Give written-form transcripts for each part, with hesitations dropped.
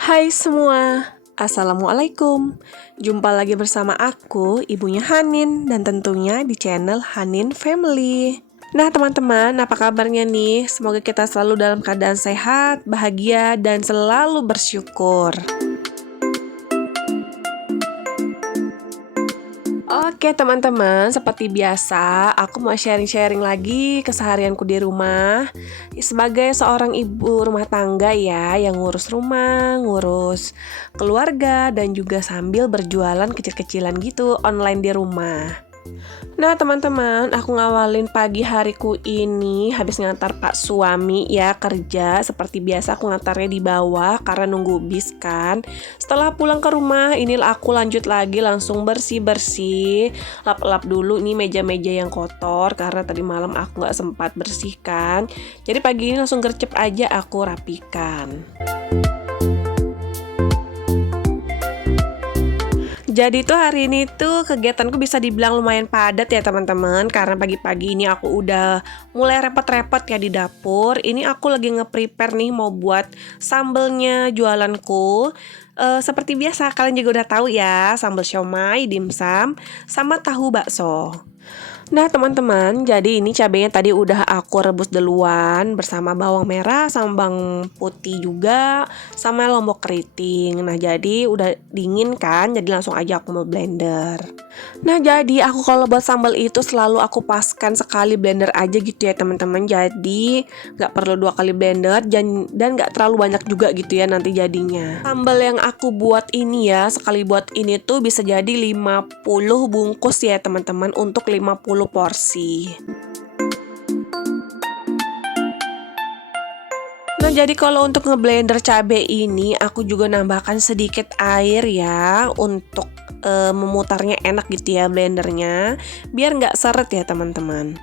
Hai semua, Assalamualaikum. Jumpa lagi bersama aku, ibunya Hanin, dan tentunya di channel Hanin Family. Nah teman-teman, apa kabarnya nih? Semoga kita selalu dalam keadaan sehat, bahagia, dan selalu bersyukur. Oke teman-teman, seperti biasa, aku mau sharing-sharing lagi keseharianku di rumah. Sebagai seorang ibu rumah tangga ya, yang ngurus rumah, ngurus keluarga, dan juga sambil berjualan kecil-kecilan gitu online di rumah. Nah teman-teman, aku ngawalin pagi hariku ini habis ngantar Pak suami ya kerja. Seperti biasa aku ngantarnya di bawah karena nunggu bis kan. Setelah pulang ke rumah, ini aku lanjut lagi langsung bersih-bersih. Lap-lap dulu nih meja-meja yang kotor karena tadi malam aku gak sempat bersihkan. Jadi pagi ini langsung gercep aja aku rapikan. Jadi tuh hari ini tuh kegiatanku bisa dibilang lumayan padat ya teman-teman. Karena pagi-pagi ini aku udah mulai repot-repot ya di dapur. Ini aku lagi nge-prepare nih mau buat sambelnya jualanku. Seperti biasa kalian juga udah tahu ya, sambal siomay, dimsum, sama tahu bakso. Nah teman-teman, jadi ini cabenya tadi udah aku rebus duluan bersama bawang merah sama bawang putih juga sama lombok keriting. Nah jadi udah dingin kan, jadi langsung aja aku mau blender. Nah jadi aku kalau buat sambal itu selalu aku paskan sekali blender aja gitu ya teman-teman. Jadi nggak perlu 2 kali blender dan nggak terlalu banyak juga gitu ya nanti jadinya. Sambal yang aku buat ini ya, sekali buat ini tuh bisa jadi 50 bungkus ya teman-teman untuk 50 porsi. Nah jadi kalau untuk ngeblender cabai ini aku juga nambahkan sedikit air ya untuk memutarnya enak gitu ya blendernya, biar nggak seret ya teman-teman.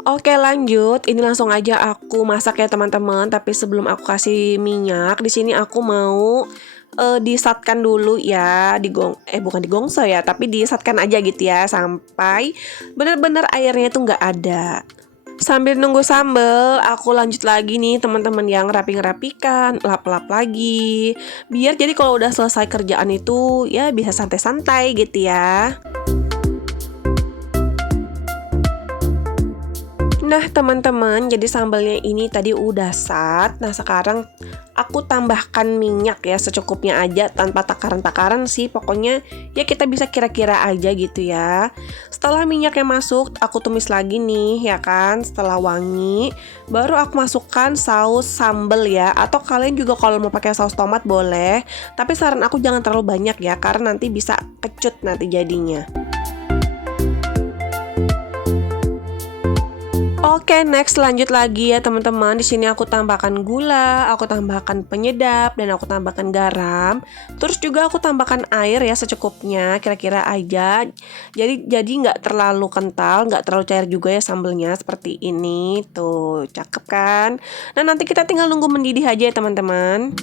Oke lanjut, ini langsung aja aku masak ya teman-teman. Tapi sebelum aku kasih minyak, di sini aku mau disatkan dulu ya, bukan digongso ya, tapi disatkan aja gitu ya sampai bener-bener airnya tuh nggak ada. Sambil nunggu sambel, aku lanjut lagi nih teman-teman yang rapikan, lap-lap lagi. Biar jadi kalau udah selesai kerjaan itu ya bisa santai-santai gitu ya. Nah teman-teman, jadi sambalnya ini tadi udah sat. Nah sekarang aku tambahkan minyak ya secukupnya aja tanpa takaran-takaran sih. Pokoknya ya kita bisa kira-kira aja gitu ya. Setelah minyaknya masuk, aku tumis lagi nih ya kan. Setelah wangi, baru aku masukkan saus sambal ya. Atau kalian juga kalau mau pakai saus tomat boleh. Tapi saran aku jangan terlalu banyak ya, karena nanti bisa kecut nanti jadinya. Oke, next lanjut lagi ya teman-teman. Di sini aku tambahkan gula, aku tambahkan penyedap, dan aku tambahkan garam. Terus juga aku tambahkan air ya secukupnya, kira-kira aja. Jadi nggak terlalu kental, nggak terlalu cair juga ya sambelnya seperti ini. Tuh, cakep kan? Nah, nanti kita tinggal nunggu mendidih aja ya teman-teman.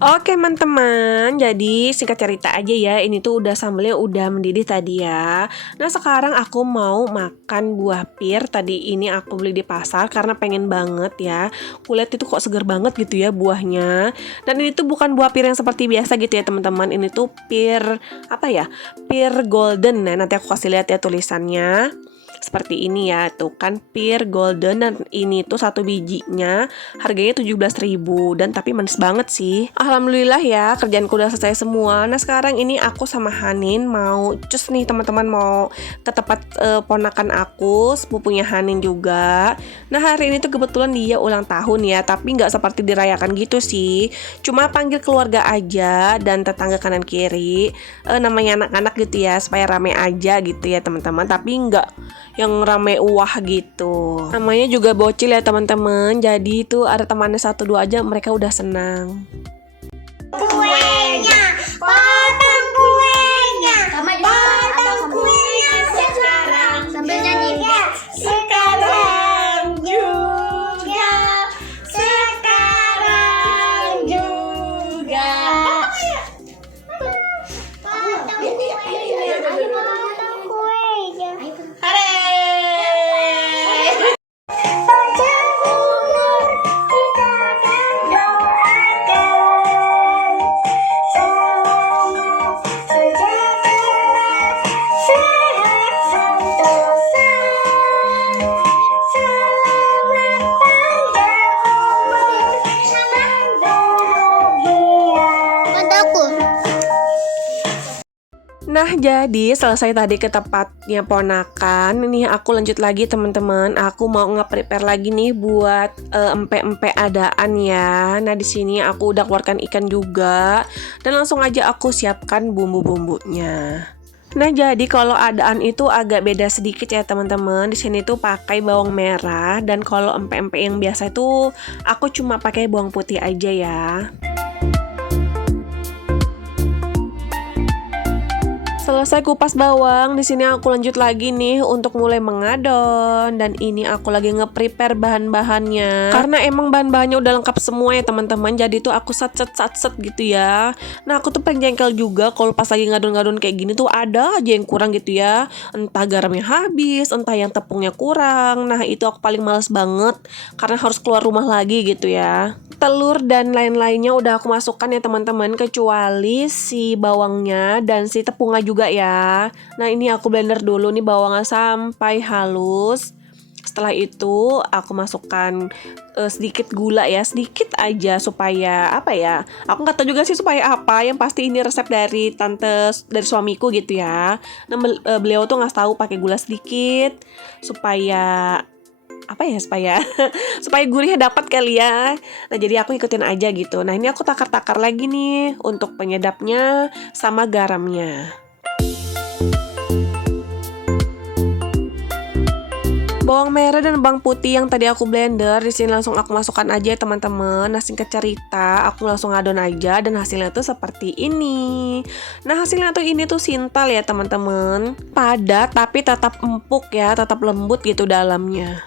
Oke teman-teman, jadi singkat cerita aja ya, ini tuh udah sambelnya udah mendidih tadi ya. Nah sekarang aku mau makan buah pir. Tadi ini aku beli di pasar karena pengen banget ya. Kulihat itu kok seger banget gitu ya buahnya. Dan ini tuh bukan buah pir yang seperti biasa gitu ya teman-teman. Ini tuh pir apa ya? Pir golden ya. Nanti aku kasih lihat ya tulisannya. seperti ini ya. Tuh kan pure golden, dan ini tuh satu bijinya harganya 17.000 dan tapi manis banget sih. Alhamdulillah ya, kerjaanku udah selesai semua. Nah sekarang ini aku sama Hanin mau cus nih teman-teman, mau ke tempat ponakan aku, sepupunya Hanin juga. Nah hari ini tuh kebetulan dia ulang tahun ya, tapi nggak seperti dirayakan gitu sih. Cuma panggil keluarga aja dan tetangga kanan kiri, namanya anak-anak gitu ya, supaya rame aja gitu ya teman-teman, tapi nggak yang rame wah gitu. Namanya juga bocil ya teman-teman, jadi itu ada temannya satu dua aja mereka udah senang. Kuenya, potong kuenya, potong kuenya sekarang sambil nyanyi. Sekarang juga, sekarang juga. Potong kuenya, potong kuenya. Hore! Panjang umur kita akan doakan, semoga sejahtera, sehat sentosa, selamat panjang umur dan bahagia. Mataku. Nah jadi selesai tadi ke tempatnya ponakan. Ini aku lanjut lagi teman-teman. Aku mau nge-prepare lagi nih buat empek-empek adaan ya. Nah di sini aku udah keluarkan ikan juga dan langsung aja aku siapkan bumbu-bumbunya. Nah jadi kalau adaan itu agak beda sedikit ya teman-teman. Di sini tuh pakai bawang merah, dan kalau empek-empek yang biasa itu aku cuma pakai bawang putih aja ya. Selesai kupas bawang, di sini aku lanjut lagi nih untuk mulai mengadon, dan ini aku lagi nge-prepare bahan-bahannya. Karena emang bahan-bahannya udah lengkap semua ya teman-teman, jadi tuh aku set gitu ya. Nah aku tuh pengen jengkel juga kalau pas lagi ngadon-ngadon kayak gini tuh ada aja yang kurang gitu ya. Entah garamnya habis, entah yang tepungnya kurang. Nah itu aku paling males banget karena harus keluar rumah lagi gitu ya. Telur dan lain-lainnya udah aku masukkan ya teman-teman, kecuali si bawangnya dan si tepungnya juga ya. Nah ini aku blender dulu nih bawangnya sampai halus. Setelah itu aku masukkan sedikit gula ya, sedikit aja supaya apa ya, aku nggak tahu juga sih supaya apa, yang pasti ini resep dari dari suamiku gitu ya. Nah beliau tuh nggak tahu pakai gula sedikit supaya apa ya, supaya gurihnya dapat kali ya. Nah jadi aku ikutin aja gitu. Nah ini aku takar-takar lagi nih untuk penyedapnya sama garamnya. Bawang merah dan bawang putih yang tadi aku blender di sini langsung aku masukkan aja ya teman-teman. Nah singkat cerita aku langsung adon aja dan hasilnya tuh seperti ini. Nah hasilnya tuh ini tuh sintal ya teman-teman, padat tapi tetap empuk ya, tetap lembut gitu dalamnya.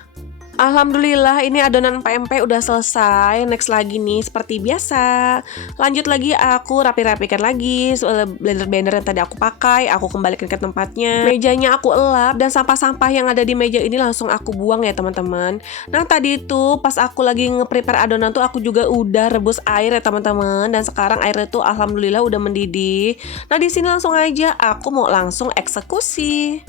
Alhamdulillah ini adonan PMP udah selesai. Next lagi nih seperti biasa, lanjut lagi aku rapi-rapikan lagi blender-blender yang tadi aku pakai. Aku kembalikan ke tempatnya. Mejanya aku elap dan sampah-sampah yang ada di meja ini langsung aku buang ya teman-teman. Nah tadi itu pas aku lagi nge-prepare adonan tuh aku juga udah rebus air ya teman-teman, dan sekarang airnya tuh alhamdulillah udah mendidih. Nah di sini langsung aja aku mau langsung eksekusi.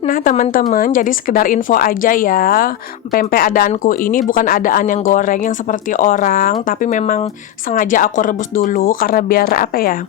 Nah teman-teman, jadi sekedar info aja ya, pempek adaanku ini bukan adaan yang goreng yang seperti orang, tapi memang sengaja aku rebus dulu karena biar apa ya,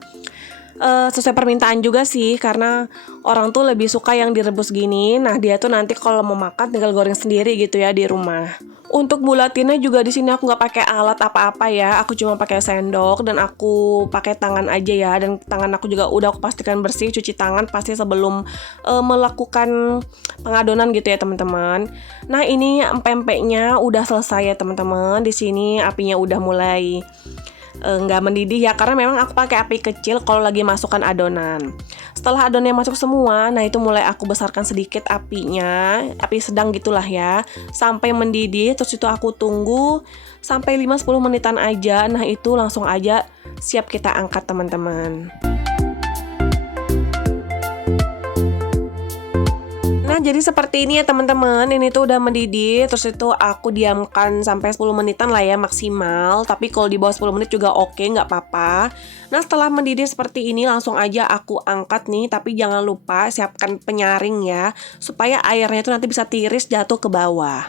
sesuai permintaan juga sih, karena orang tuh lebih suka yang direbus gini. Nah dia tuh nanti kalau mau makan tinggal goreng sendiri gitu ya di rumah. Untuk bulatinnya juga di sini aku nggak pakai alat apa-apa ya, aku cuma pakai sendok dan aku pakai tangan aja ya, dan tangan aku juga udah aku pastikan bersih, cuci tangan pasti sebelum melakukan pengadonan gitu ya teman-teman. Nah ini pempeknya udah selesai ya teman-teman, di sini apinya udah mulai nggak mendidih ya, karena memang aku pakai api kecil kalau lagi masukkan adonan. Setelah adonannya masuk semua, nah itu mulai aku besarkan sedikit apinya, api sedang gitulah ya, sampai mendidih. Terus itu aku tunggu sampai 5-10 menitan aja. Nah itu langsung aja siap kita angkat teman-teman. Nah jadi seperti ini ya teman-teman. Ini tuh udah mendidih, terus itu aku diamkan sampai 10 menitan lah ya maksimal. Tapi kalau di bawah 10 menit juga oke, nggak apa-apa. Nah setelah mendidih seperti ini langsung aja aku angkat nih. Tapi jangan lupa siapkan penyaring ya, supaya airnya tuh nanti bisa tiris jatuh ke bawah.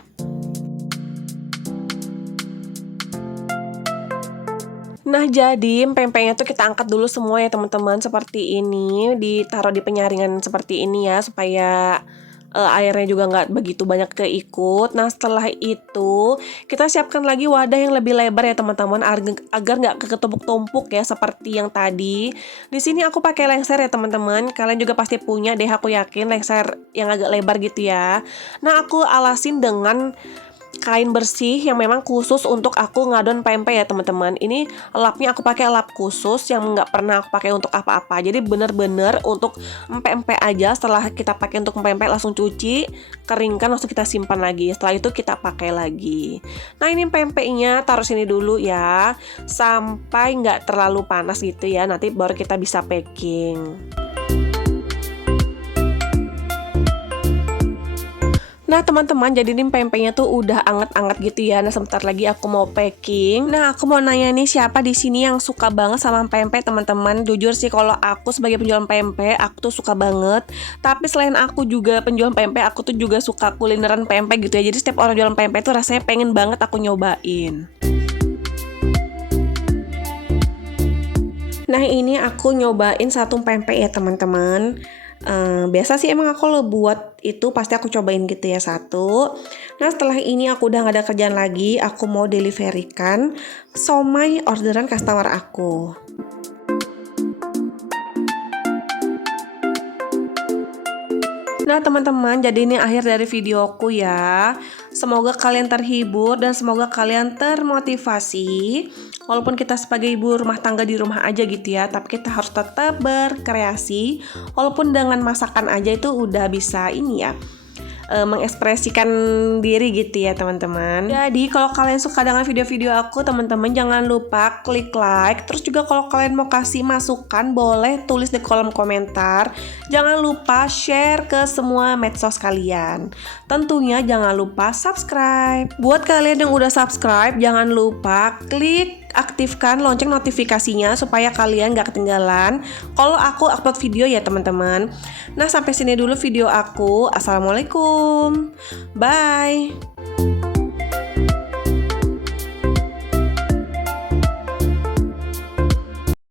Nah jadi pempeknya tuh kita angkat dulu semua ya teman-teman, seperti ini, ditaruh di penyaringan seperti ini ya, supaya airnya juga nggak begitu banyak keikut. Nah setelah itu kita siapkan lagi wadah yang lebih lebar ya teman-teman, agar nggak ketumpuk-tumpuk ya seperti yang tadi. Di sini aku pakai lengser ya teman-teman, kalian juga pasti punya deh aku yakin lengser yang agak lebar gitu ya. Nah aku alasin dengan kain bersih yang memang khusus untuk aku ngadon pempek ya teman-teman. Ini lapnya aku pakai lap khusus yang nggak pernah aku pakai untuk apa-apa. Jadi bener-bener untuk empek-empek aja. Setelah kita pakai untuk empek-empek langsung cuci, keringkan, langsung kita simpan lagi. Setelah itu kita pakai lagi. Nah ini pempeknya taruh sini dulu ya, sampai nggak terlalu panas gitu ya. Nanti baru kita bisa packing. Nah teman-teman, jadi ini pempeknya tuh udah anget-anget gitu ya. Nah sebentar lagi aku mau packing. Nah aku mau nanya nih, siapa di sini yang suka banget sama pempek teman-teman? Jujur sih kalau aku sebagai penjual pempek, aku tuh suka banget. Tapi selain aku juga penjual pempek, aku tuh juga suka kulineran pempek gitu ya. Jadi setiap orang jualan pempek tuh rasanya pengen banget aku nyobain. Nah ini aku nyobain satu pempek ya teman-teman. Biasa sih emang aku lo buat itu pasti aku cobain gitu ya satu. Nah setelah ini aku udah gak ada kerjaan lagi, aku mau deliverykan somai orderan customer aku. Nah teman-teman, jadi ini akhir dari videoku ya. Semoga kalian terhibur dan semoga kalian termotivasi. Walaupun kita sebagai ibu rumah tangga di rumah aja gitu ya, tapi kita harus tetap berkreasi. Walaupun dengan masakan aja itu udah bisa ini ya, mengekspresikan diri gitu ya teman-teman. Jadi kalau kalian suka dengan video-video aku teman-teman, jangan lupa klik like. Terus juga kalau kalian mau kasih masukan boleh tulis di kolom komentar. Jangan lupa share ke semua medsos kalian. Tentunya jangan lupa subscribe. Buat kalian yang udah subscribe, jangan lupa klik aktifkan lonceng notifikasinya supaya kalian gak ketinggalan kalau aku upload video ya teman-teman. Nah sampai sini dulu video aku. Assalamualaikum. Bye.